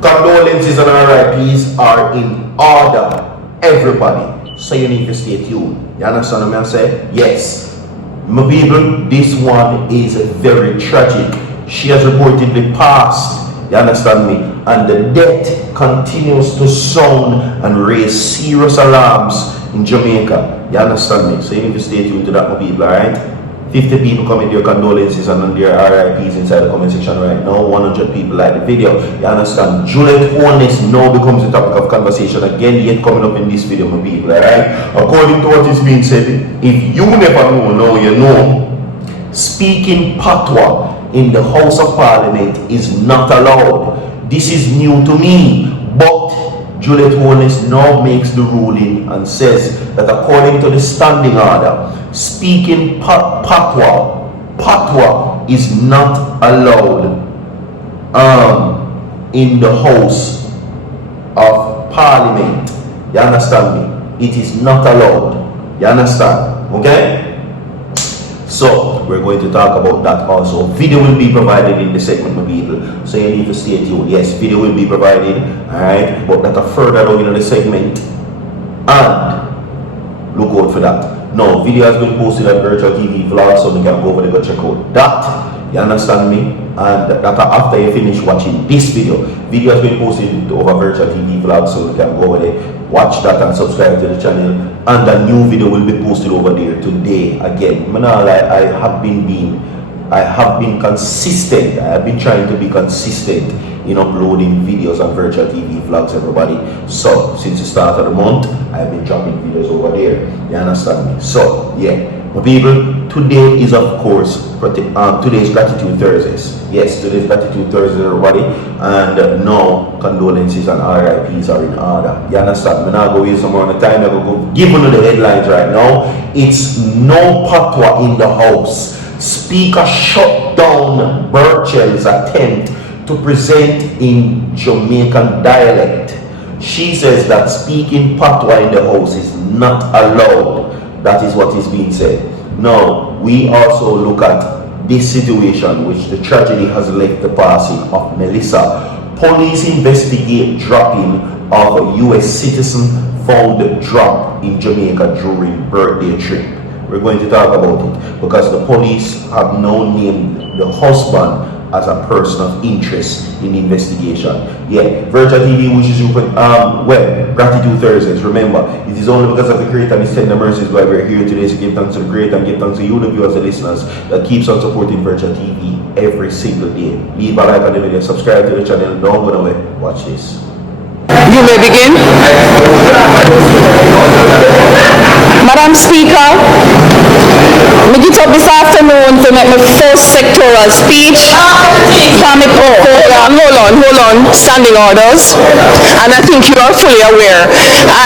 Condolences and RIPs are in order, everybody. So you need to stay tuned. You understand what I'm saying? Yes. My people, this one is very tragic. She has reportedly passed. You understand me? And the death continues to sound and raise serious alarms in Jamaica. You understand me? So you need to stay tuned to that, my people, alright? 50 people comment their condolences and their RIPs inside the comment section right now. 100 people like the video. You understand? JULIET wholeness now becomes the topic of conversation again, yet coming up in this video, my people, alright? According to what is being said, if you never know, now you know. Speaking patois in the House of Parliament is not allowed. This is new to me, but JULIET wholeness now makes the ruling and says that according to the standing order, speaking patois is not allowed in the House of Parliament. You understand me? It is not allowed. You understand? Okay? So we're going to talk about that also. Video will be provided in the segment, my people. So you need to stay tuned. Yes, video will be provided. Alright, but that are further down in the segment. And look out for that. No, video has been posted on Virtual TV Vlog, so you can go over there go check out that. You understand me? And that after you finish watching this video, video has been posted over Virtual TV Vlog, so you can go over there, watch that and subscribe to the channel. And a new video will be posted over there today. Again, I have been consistent. I have been trying to be consistent in uploading videos on Virtual TV Vlogs, everybody. So since the start of the month, I've been dropping videos over there. You understand me? So yeah, my people, today is of course today's Gratitude Thursdays. Yes, today's Gratitude Thursday, everybody. And no condolences and RIPs are in order. You understand? I'm not going to some more on the time. I'm going to give you the headlines right now. It's no patois in the House. Speaker shut down Burchell's attempt to present in Jamaican dialect. She says that speaking patois in the House is not allowed. That is what is being said. Now, we also look at this situation, which the tragedy has left the passing of Melissa. Police investigate dropping of a U.S. citizen found dropped in Jamaica during birthday trip. We're going to talk about it because the police have now named the husband as a person of interest in the investigation. Yeah, Virtual TV wishes you Gratitude Thursdays. Remember, it is only because of the Creator and His tender mercies why we're here today to give thanks to the Creator and give thanks to you, the viewers and listeners, that keeps on supporting Virtual TV every single day. Leave a like on the video, subscribe to the channel, don't go away. Watch this. You may begin. Madam Speaker, I get up this afternoon to make my first sectoral speech. Hold on, standing orders. And I think you are fully aware.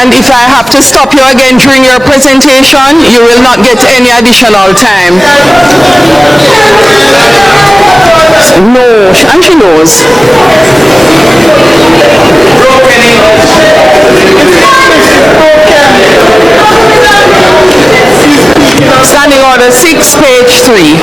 And if I have to stop you again during your presentation, you will not get any additional time. No, and she knows. Standing order 6, page 3.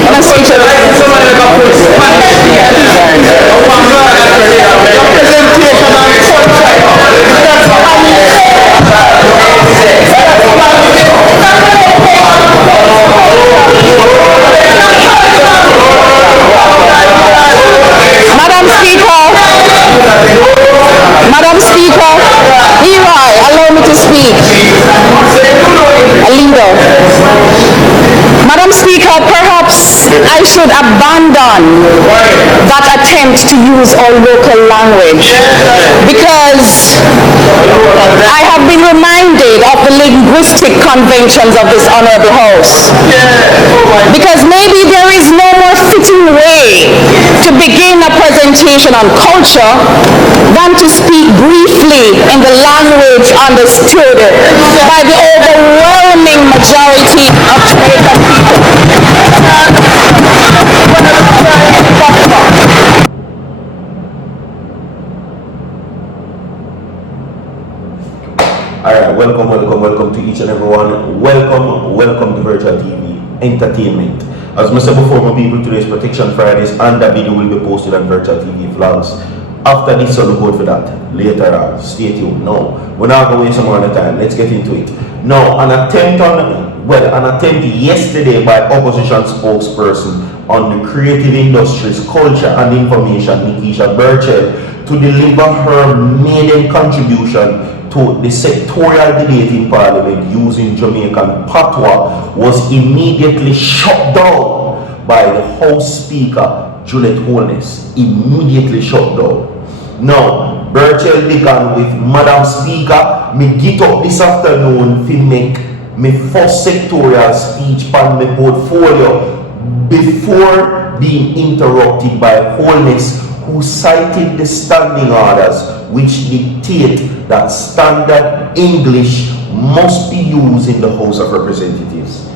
Madam Speaker, Leroy, allow me to speak. A leader. Madam Speaker, perhaps I should abandon that attempt to use our local language because I have been reminded of the linguistic conventions of this honorable House. Because maybe there is no more fitting way to begin a presentation on culture than to speak briefly in the language understood by the overwhelming majority of Jamaican people. Alright, welcome to each and everyone. Welcome to Virtual TV Entertainment. As I said before, my people, today's Protection Fridays and that video will be posted on Virtual TV Vlogs. After this, so look out for that later on. Stay tuned. No, we're not going to waste some more time. Let's get into it. Now, an attempt yesterday by opposition spokesperson on the creative industries, culture and information, Nikisha Burchell, to deliver her maiden contribution to the sectorial debate in Parliament using Jamaican patois was immediately shut down by the House Speaker, JULIET HOLNESS. Immediately shut down. Now, Burchell began with, Madam Speaker, me get up this afternoon to make my first sectorial speech on my portfolio before being interrupted by Holness, who cited the standing orders which dictate that standard English must be used in the House of Representatives.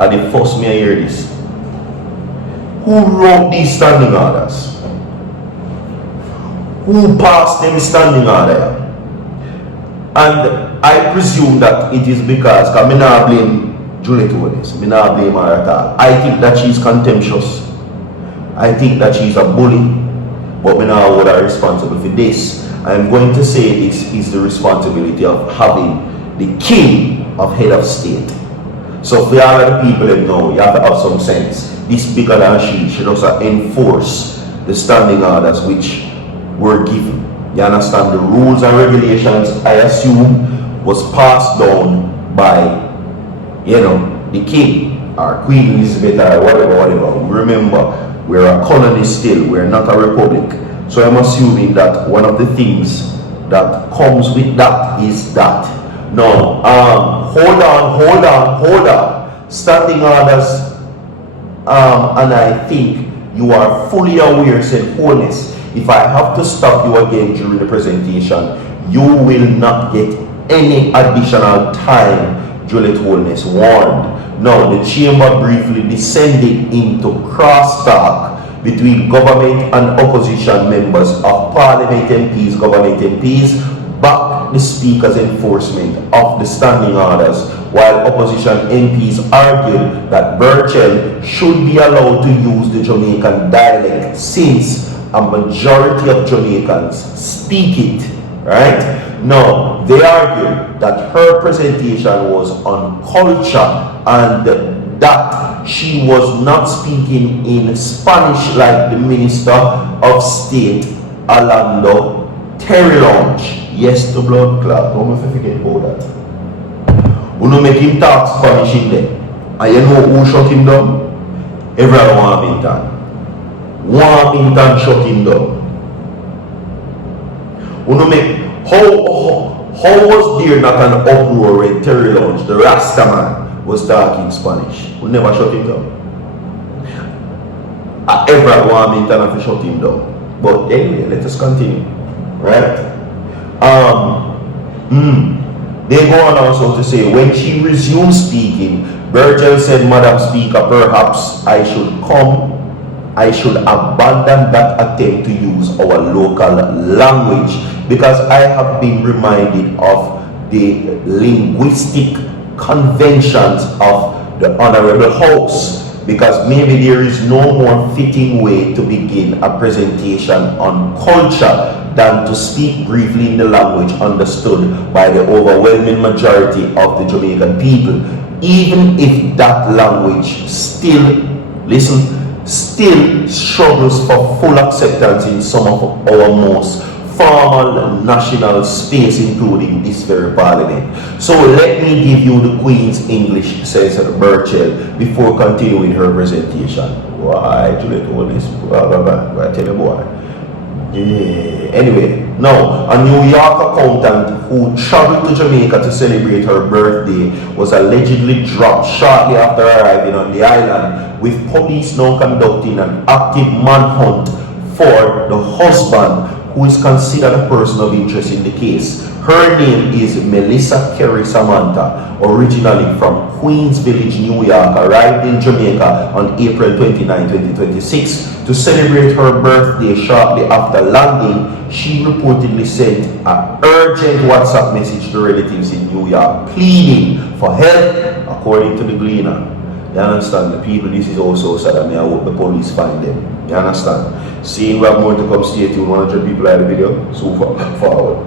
And the first me I hear this. Who wrote these standing orders? Who passed them standing order? And I presume that it is because I may not blame JULIET HOLNESS, I not blame her at all. I think that she's contemptuous. I think that she's a bully, but I not hold her responsible for this. I'm going to say this is the responsibility of having the king of head of state. So for all of the people that know, you have to have some sense. This bigger than she should also enforce the standing orders which were given. You understand? The rules and regulations, I assume, was passed down by, the king or Queen Elizabeth or whatever. Remember, we're a colony still, we're not a republic. So I'm assuming that one of the things that comes with that is that. Now, hold on. Standing orders, and I think you are fully aware, said Holness, if I have to stop you again during the presentation, you will not get any additional time, JULIET HOLNESS warned. Now, the chamber briefly descended into crosstalk between government and opposition members of Parliament MPs, government MPs, backed the Speaker's enforcement of the standing orders, while opposition MPs argued that Burchell should be allowed to use the Jamaican dialect since a majority of Jamaicans speak it, right? Now, they argued that her presentation was on culture and that she was not speaking in Spanish like the Minister of State, Orlando Terry Launch. Yes, to blood clot. Don't forget about that. We don't make him talk Spanish in there. And you know who shut him down? Everyone Warmington. Warmington shut him down. We don't make how was there not an uproar when Terry Launch, the Rasta man, was talking Spanish? We never shut him down. Everyone Warmington have to shut him down. But anyway, let us continue. Right? They go on also to say, when she resumed speaking, Burchell said, Madam Speaker, perhaps I should abandon that attempt to use our local language, because I have been reminded of the linguistic conventions of the Honorable House, because maybe there is no more fitting way to begin a presentation on culture than to speak briefly in the language understood by the overwhelming majority of the Jamaican people, even if that language still struggles for full acceptance in some of our most formal national space, including this very parliament. So let me give you the Queen's English, says Burchell, before continuing her presentation. Why, JULIET HOLNESS, I tell you boy. Yeah. Anyway, now, a New York accountant who traveled to Jamaica to celebrate her birthday was allegedly dropped shortly after arriving on the island, with police now conducting an active manhunt for the husband, who is considered a person of interest in the case. Her name is Melissa Kerry Samantha, originally from Queens Village, New York, arrived in Jamaica on April 29, 2026 to celebrate her birthday. Shortly after landing, she reportedly sent an urgent WhatsApp message to relatives in New York, pleading for help, according to the Gleaner. You understand? The people, this is also sad, and I hope the police find them. You understand? Seeing we have more to come, stay tuned. 100 people like the video. So forward.